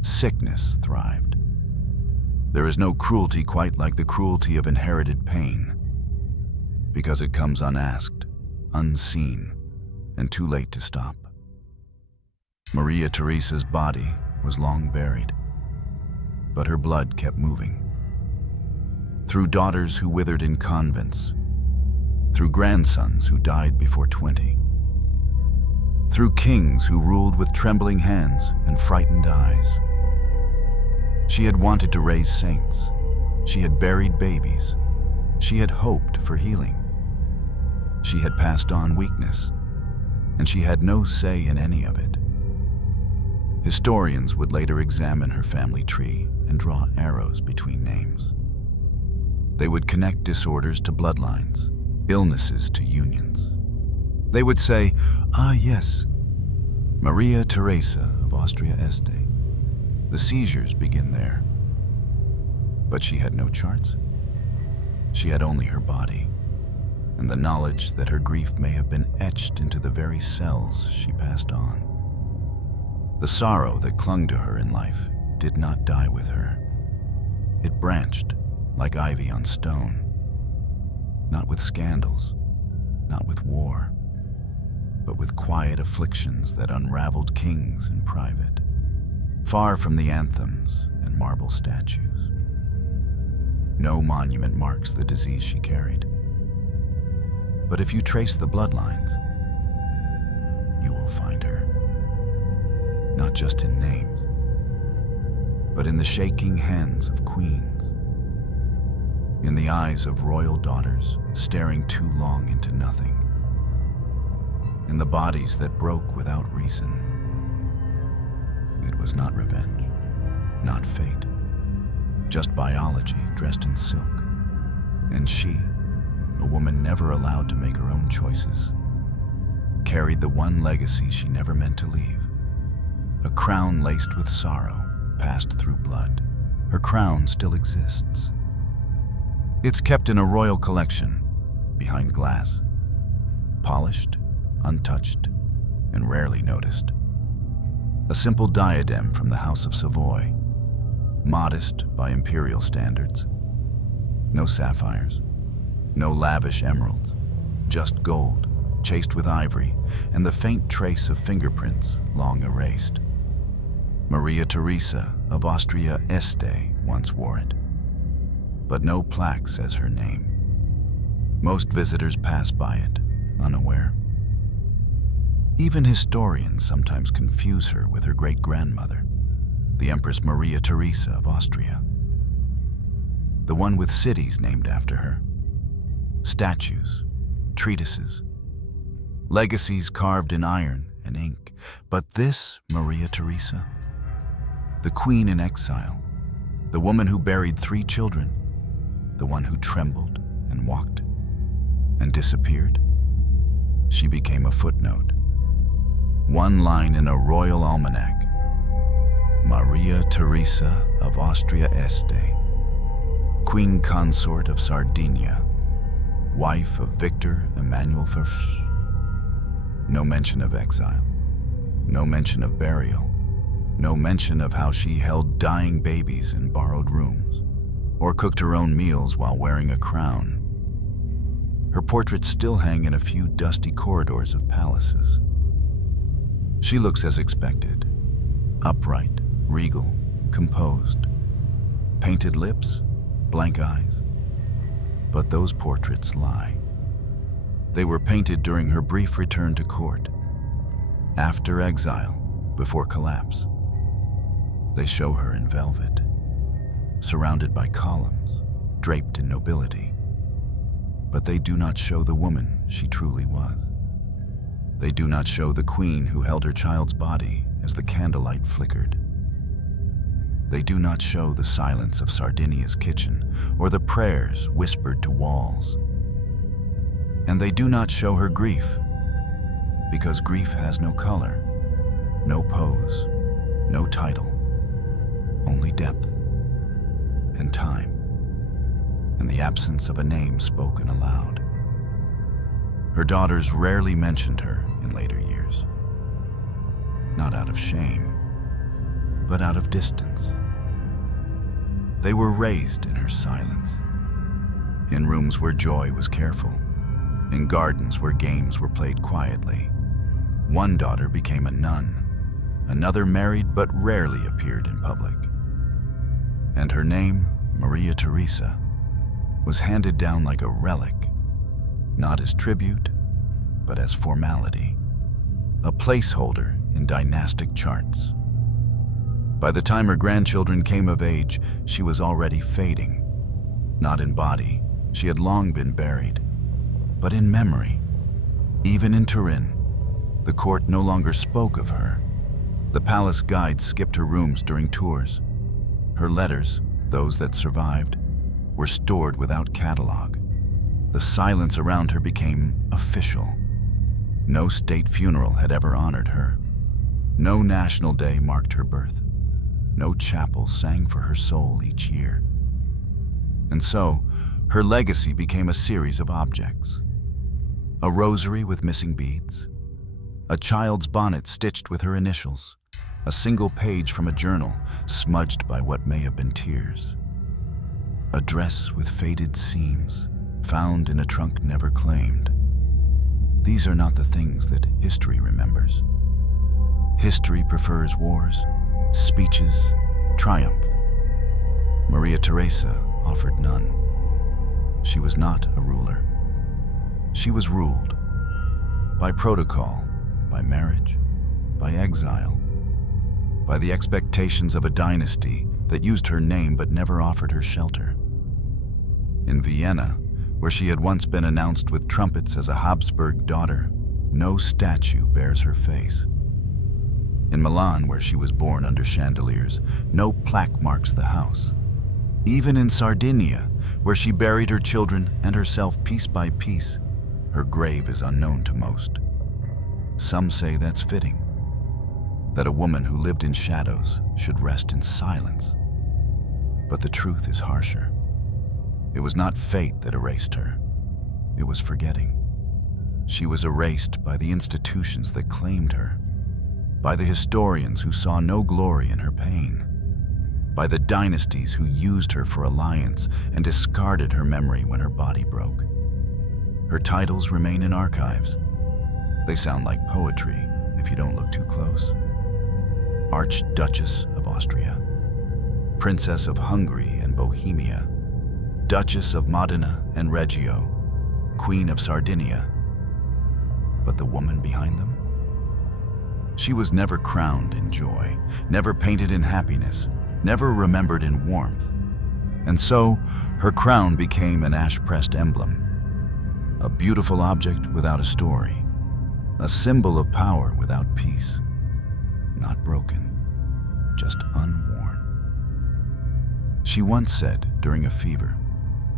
sickness thrived. There is no cruelty quite like the cruelty of inherited pain. because it comes unasked, unseen, and too late to stop. Maria Theresa's body was long buried, but her blood kept moving. Through daughters who withered in convents, through grandsons who died before 20, through kings who ruled with trembling hands and frightened eyes. She had wanted to raise saints. She had buried babies. She had hoped for healing. She had passed on weakness, and she had no say in any of it. Historians would later examine her family tree and draw arrows between names. They would connect disorders to bloodlines, illnesses to unions. They would say, "Ah, yes, Maria Theresa of Austria-Este. The seizures begin there." But she had no charts. She had only her body, and the knowledge that her grief may have been etched into the very cells she passed on. The sorrow that clung to her in life did not die with her. It branched like ivy on stone, not with scandals, not with war, but with quiet afflictions that unraveled kings in private, far from the anthems and marble statues. No monument marks the disease she carried. But if you trace the bloodlines, you will find her. Not just in names, but in the shaking hands of queens, in the eyes of royal daughters staring too long into nothing, in the bodies that broke without reason. It was not revenge, not fate, just biology dressed in silk. And she, a woman never allowed to make her own choices, carried the one legacy she never meant to leave. A crown laced with sorrow, passed through blood. Her crown still exists. It's kept in a royal collection, behind glass, polished, untouched, and rarely noticed. A simple diadem from the House of Savoy, modest by imperial standards. No sapphires, no lavish emeralds, just gold, chased with ivory, and the faint trace of fingerprints long erased. Maria Theresa of Austria-Este once wore it, but no plaque says her name. Most visitors pass by it, unaware. Even historians sometimes confuse her with her great-grandmother, the Empress Maria Theresa of Austria, the one with cities named after her, statues, treatises, legacies carved in iron and ink. But this Maria Theresa, the queen in exile, the woman who buried 3 children, the one who trembled and walked and disappeared, she became a footnote. One line in a royal almanac. Maria Theresa of Austria-Este, Queen Consort of Sardinia, wife of Victor Emmanuel I. No mention of exile, no mention of burial, no mention of how she held dying babies in borrowed rooms, or cooked her own meals while wearing a crown. Her portraits still hang in a few dusty corridors of palaces. She looks as expected, upright, regal, composed, painted lips, blank eyes. But those portraits lie. They were painted during her brief return to court, after exile, before collapse. They show her in velvet, surrounded by columns, draped in nobility. But they do not show the woman she truly was. They do not show the queen who held her child's body as the candlelight flickered. They do not show the silence of Sardinia's kitchen or the prayers whispered to walls. And they do not show her grief, because grief has no color, no pose, no title, only depth and time, and the absence of a name spoken aloud. Her daughters rarely mentioned her in later years, not out of shame, but out of distance. They were raised in her silence, in rooms where joy was careful, in gardens where games were played quietly. One daughter became a nun, another married but rarely appeared in public. And her name, Maria Theresa, was handed down like a relic, not as tribute, but as formality, a placeholder in dynastic charts. By the time her grandchildren came of age, she was already fading. Not in body, she had long been buried, but in memory. Even in Turin, the court no longer spoke of her. The palace guides skipped her rooms during tours. Her letters, those that survived, were stored without catalog. The silence around her became official. No state funeral had ever honored her. No national day marked her birth. No chapel sang for her soul each year. And so, her legacy became a series of objects. A rosary with missing beads, a child's bonnet stitched with her initials, a single page from a journal smudged by what may have been tears, a dress with faded seams, found in a trunk never claimed. These are not the things that history remembers. History prefers wars, speeches, triumph. Maria Theresa offered none. She was not a ruler. She was ruled by protocol, by marriage, by exile, by the expectations of a dynasty that used her name but never offered her shelter. In Vienna, where she had once been announced with trumpets as a Habsburg daughter, no statue bears her face. In Milan, where she was born under chandeliers, no plaque marks the house. Even in Sardinia, where she buried her children and herself piece by piece, her grave is unknown to most. Some say that's fitting, that a woman who lived in shadows should rest in silence. But the truth is harsher. It was not fate that erased her. It was forgetting. She was erased by the institutions that claimed her, by the historians who saw no glory in her pain, by the dynasties who used her for alliance and discarded her memory when her body broke. Her titles remain in archives. They sound like poetry if you don't look too close. Archduchess of Austria, Princess of Hungary and Bohemia, Duchess of Modena and Reggio, Queen of Sardinia. But the woman behind them? She was never crowned in joy, never painted in happiness, never remembered in warmth. And so, her crown became an ash-pressed emblem, a beautiful object without a story, a symbol of power without peace, not broken, just unworn. She once said, during a fever,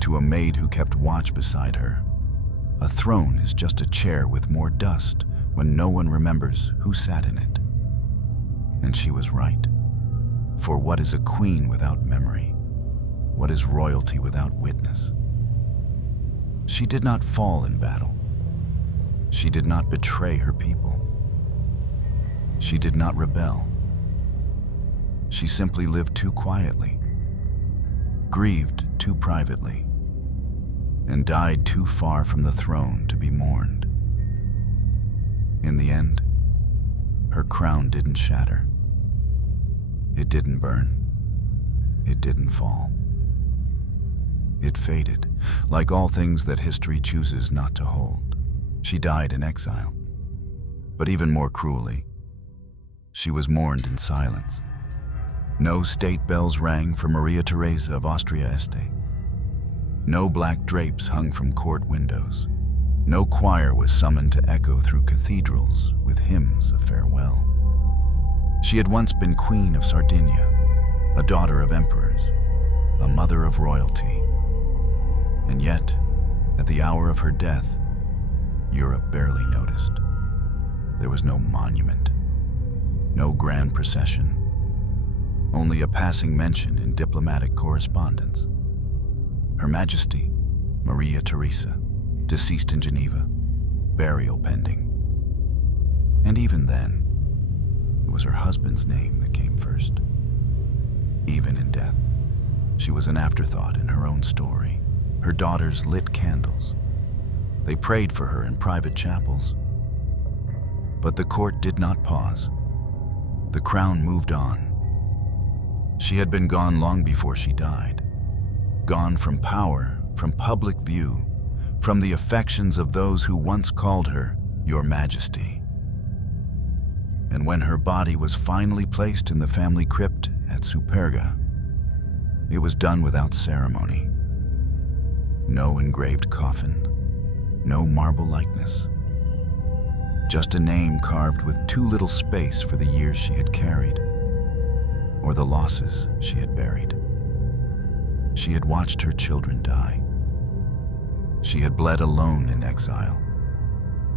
to a maid who kept watch beside her, "A throne is just a chair with more dust when no one remembers who sat in it." And she was right. For what is a queen without memory? What is royalty without witness? She did not fall in battle. She did not betray her people. She did not rebel. She simply lived too quietly, grieved too privately, and died too far from the throne to be mourned. In the end, her crown didn't shatter. It didn't burn. It didn't fall. It faded, like all things that history chooses not to hold. She died in exile. But even more cruelly, she was mourned in silence. No state bells rang for Maria Theresa of Austria-Este. No black drapes hung from court windows. No choir was summoned to echo through cathedrals with hymns of farewell. She had once been Queen of Sardinia, a daughter of emperors, a mother of royalty. And yet, at the hour of her death, Europe barely noticed. There was no monument, no grand procession, only a passing mention in diplomatic correspondence. Her Majesty, Maria Theresa, deceased in Geneva, burial pending. And even then, it was her husband's name that came first. Even in death, she was an afterthought in her own story. Her daughters lit candles. They prayed for her in private chapels. But the court did not pause. The crown moved on. She had been gone long before she died. Gone from power, from public view, from the affections of those who once called her Your Majesty. And when her body was finally placed in the family crypt at Superga, it was done without ceremony. No engraved coffin, no marble likeness. Just a name carved with too little space for the years she had carried, or the losses she had buried. She had watched her children die. She had bled alone in exile.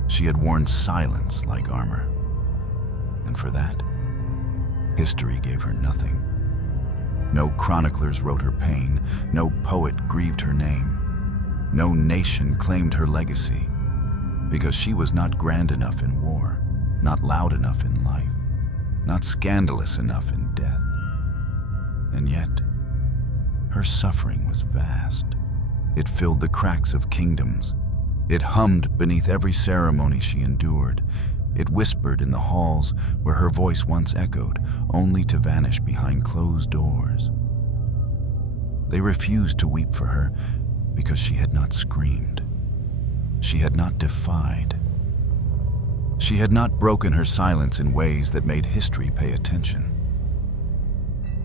She had worn silence like armor. And for that, history gave her nothing. No chroniclers wrote her pain. No poet grieved her name. No nation claimed her legacy, because she was not grand enough in war, not loud enough in life, not scandalous enough in death. And yet, her suffering was vast. It filled the cracks of kingdoms. It hummed beneath every ceremony she endured. It whispered in the halls where her voice once echoed, only to vanish behind closed doors. They refused to weep for her because she had not screamed. She had not defied. She had not broken her silence in ways that made history pay attention.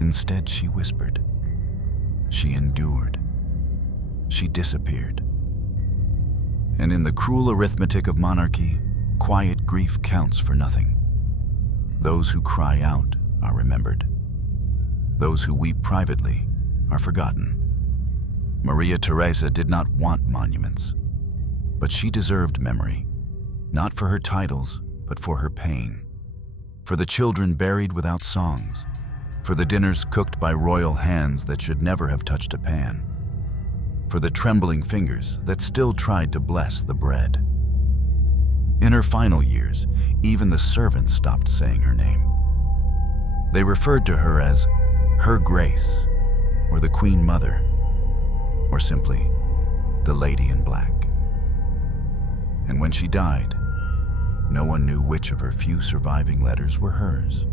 Instead, she whispered. She endured. She disappeared. And in the cruel arithmetic of monarchy, quiet grief counts for nothing. Those who cry out are remembered. Those who weep privately are forgotten. Maria Theresa did not want monuments, but she deserved memory, not for her titles, but for her pain, for the children buried without songs, for the dinners cooked by royal hands that should never have touched a pan, for the trembling fingers that still tried to bless the bread. In her final years, even the servants stopped saying her name. They referred to her as Her Grace, or the Queen Mother, or simply the Lady in Black. And when she died, no one knew which of her few surviving letters were hers,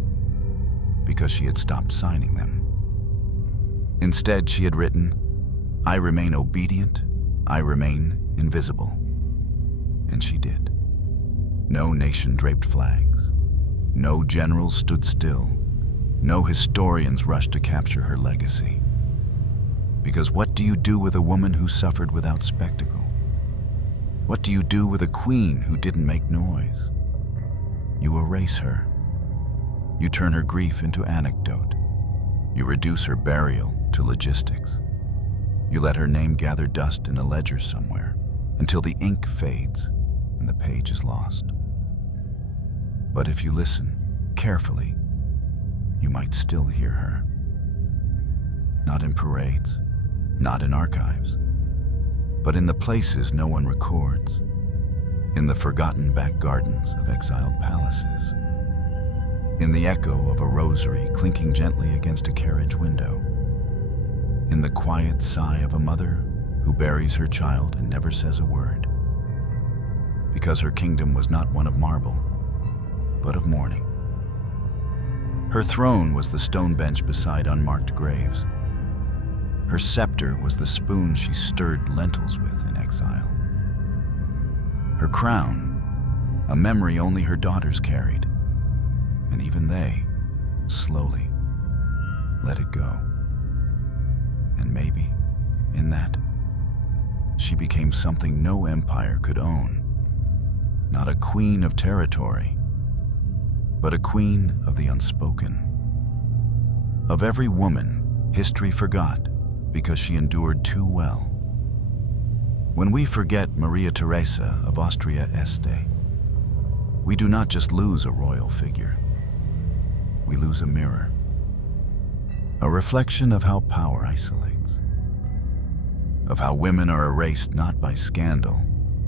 because she had stopped signing them. Instead, she had written, I remain obedient, I remain invisible. And she did. No nation draped flags. No generals stood still. No historians rushed to capture her legacy. Because what do you do with a woman who suffered without spectacle? What do you do with a queen who didn't make noise? You erase her. You turn her grief into anecdote. You reduce her burial to logistics. You let her name gather dust in a ledger somewhere until the ink fades and the page is lost. But if you listen carefully, you might still hear her. Not in parades, not in archives, but in the places no one records, in the forgotten back gardens of exiled palaces, in the echo of a rosary clinking gently against a carriage window, in the quiet sigh of a mother who buries her child and never says a word, because her kingdom was not one of marble, but of mourning. Her throne was the stone bench beside unmarked graves. Her scepter was the spoon she stirred lentils with in exile. Her crown, a memory only her daughters carried, and even they, slowly, let it go. And maybe, in that, she became something no empire could own. Not a queen of territory, but a queen of the unspoken. Of every woman history forgot because she endured too well. When we forget Maria Theresa of Austria-Este, we do not just lose a royal figure. We lose a mirror, a reflection of how power isolates, of how women are erased not by scandal,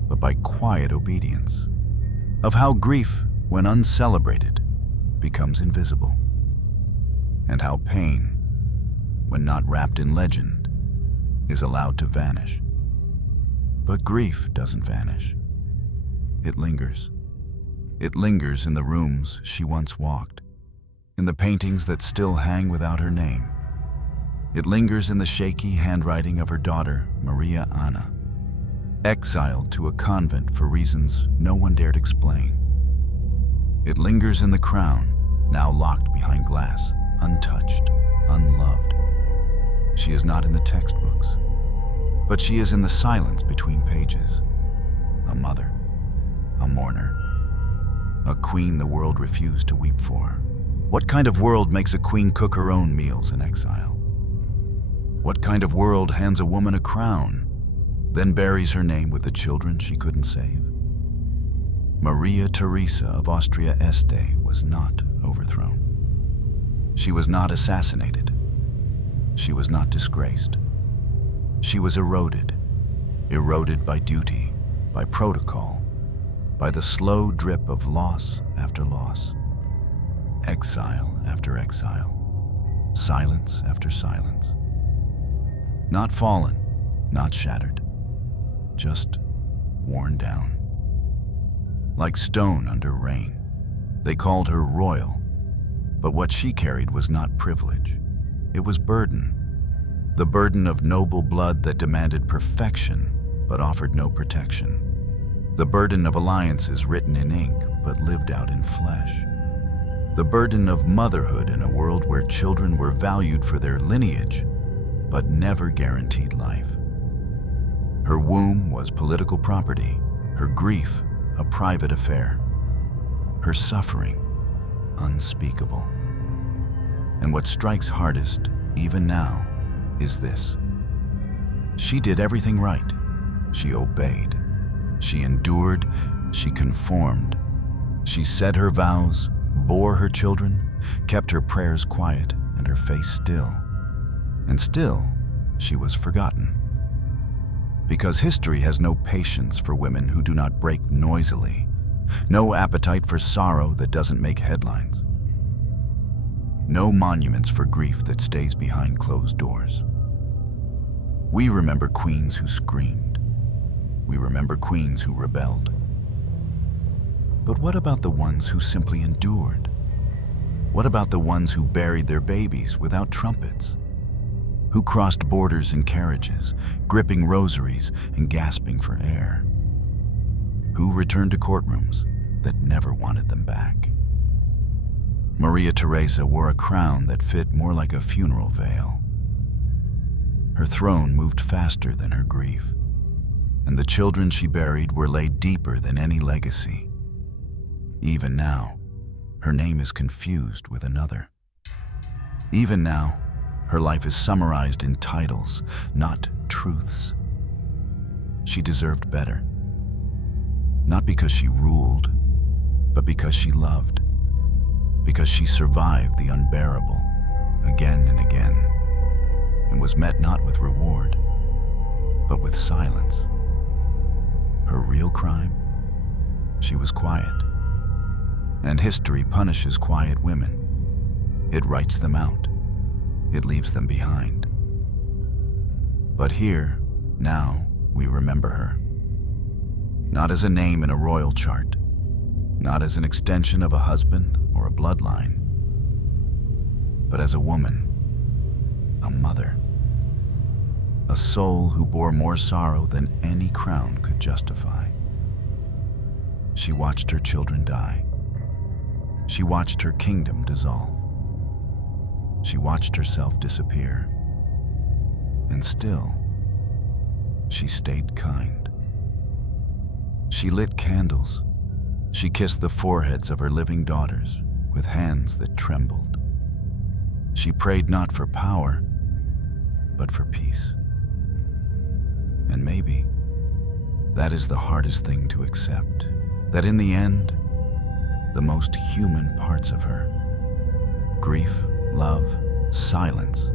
but by quiet obedience, of how grief, when uncelebrated, becomes invisible, and how pain, when not wrapped in legend, is allowed to vanish. But grief doesn't vanish. it lingers. It lingers in the rooms she once walked, in the paintings that still hang without her name. It lingers in the shaky handwriting of her daughter, Maria Anna, exiled to a convent for reasons no one dared explain. It lingers in the crown, now locked behind glass, untouched, unloved. She is not in the textbooks, but she is in the silence between pages. A mother, a mourner, a queen the world refused to weep for. What kind of world makes a queen cook her own meals in exile? What kind of world hands a woman a crown, then buries her name with the children she couldn't save? Maria Theresa of Austria-Este was not overthrown. She was not assassinated. She was not disgraced. She was eroded by duty, by protocol, by the slow drip of loss after loss, exile after exile, silence after silence. Not fallen, not shattered, just worn down. Like stone under rain, they called her royal, but what she carried was not privilege. It was burden. The burden of noble blood that demanded perfection but offered no protection. The burden of alliances written in ink but lived out in flesh. The burden of motherhood in a world where children were valued for their lineage but never guaranteed life. Her womb was political property, her grief a private affair, her suffering unspeakable. And what strikes hardest, even now, is this. She did everything right. She obeyed. She endured. She conformed. She said her vows, bore her children, kept her prayers quiet and her face still. And still, she was forgotten. Because history has no patience for women who do not break noisily, no appetite for sorrow that doesn't make headlines. No monuments for grief that stays behind closed doors. We remember queens who screamed. We remember queens who rebelled. But what about the ones who simply endured? What about the ones who buried their babies without trumpets? Who crossed borders in carriages, gripping rosaries and gasping for air? Who returned to courtrooms that never wanted them back? Maria Theresa wore a crown that fit more like a funeral veil. Her throne moved faster than her grief, and the children she buried were laid deeper than any legacy. Even now, her name is confused with another. Even now, her life is summarized in titles, not truths. She deserved better. Not because she ruled, but because she loved. Because she survived the unbearable again and again, and was met not with reward, but with silence. Her real crime? She was quiet. And history punishes quiet women. It writes them out. It leaves them behind. But here, now, we remember her. Not as a name in a royal chart, not as an extension of a husband or a bloodline, but as a woman, a mother, a soul who bore more sorrow than any crown could justify. She watched her children die. She watched her kingdom dissolve. She watched herself disappear. And still, she stayed kind. She lit candles. She kissed the foreheads of her living daughters with hands that trembled. She prayed not for power, but for peace. And maybe that is the hardest thing to accept, that in the end, the most human parts of her, grief, love, silence,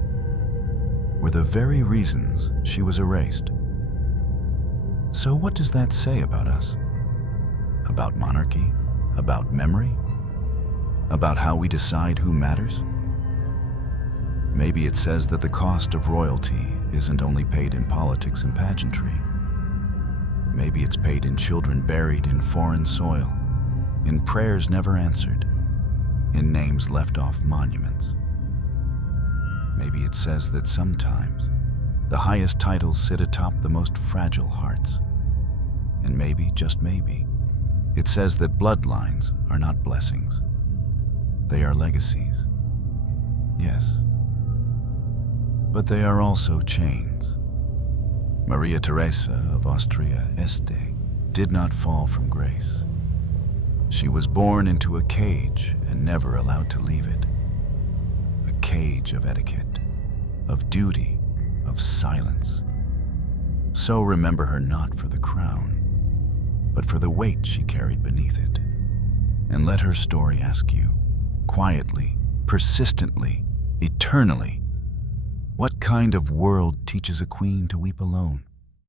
were the very reasons she was erased. So what does that say about us? About monarchy? About memory? About how we decide who matters? Maybe it says that the cost of royalty isn't only paid in politics and pageantry. Maybe it's paid in children buried in foreign soil, in prayers never answered, in names left off monuments. Maybe it says that sometimes the highest titles sit atop the most fragile hearts. And maybe, just maybe, it says that bloodlines are not blessings. They are legacies. Yes. But they are also chains. Maria Theresa of Austria-Este did not fall from grace. She was born into a cage and never allowed to leave it. A cage of etiquette, of duty, of silence. So remember her not for the crown, but for the weight she carried beneath it. And let her story ask you, quietly, persistently, eternally, what kind of world teaches a queen to weep alone?